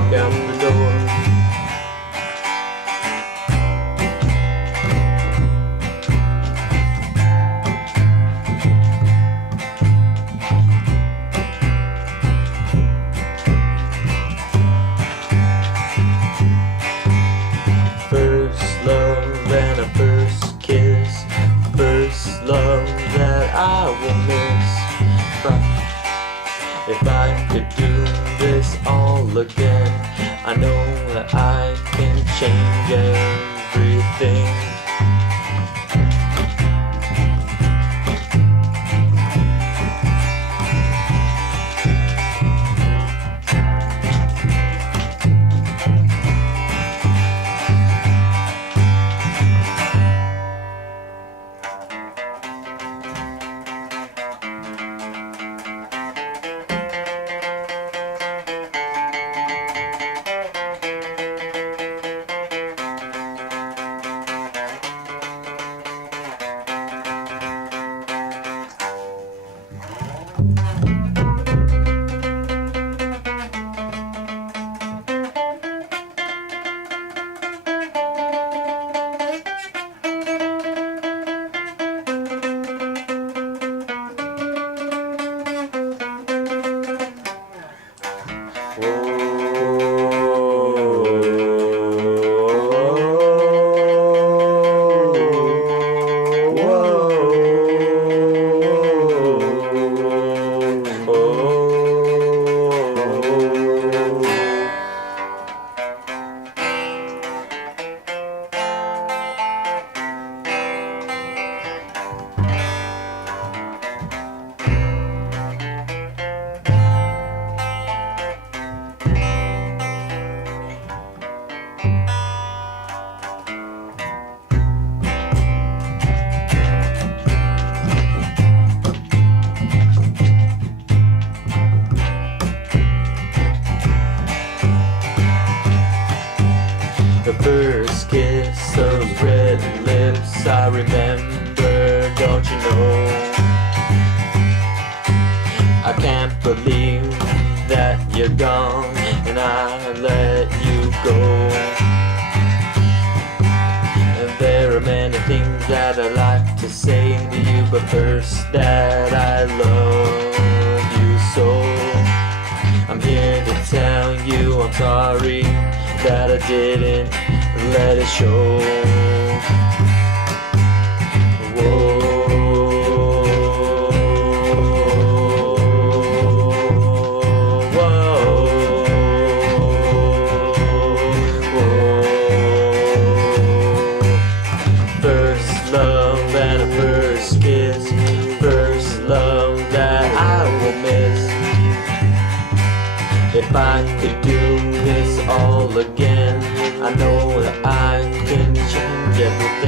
walk out the door. First love and a first kiss, first love that I will miss. If I could do this all again, I know that I can change everything. The first kiss, those red lips, I remember, don't you know? I can't believe that you're gone and I let you go. And there are many things that I like to say to you, but first that I love you so. I'm here to tell you I'm sorry that I didn't let it show. Whoa. First love and a first kiss, first love that I will miss. If I could do this all again, I know that I can change everything.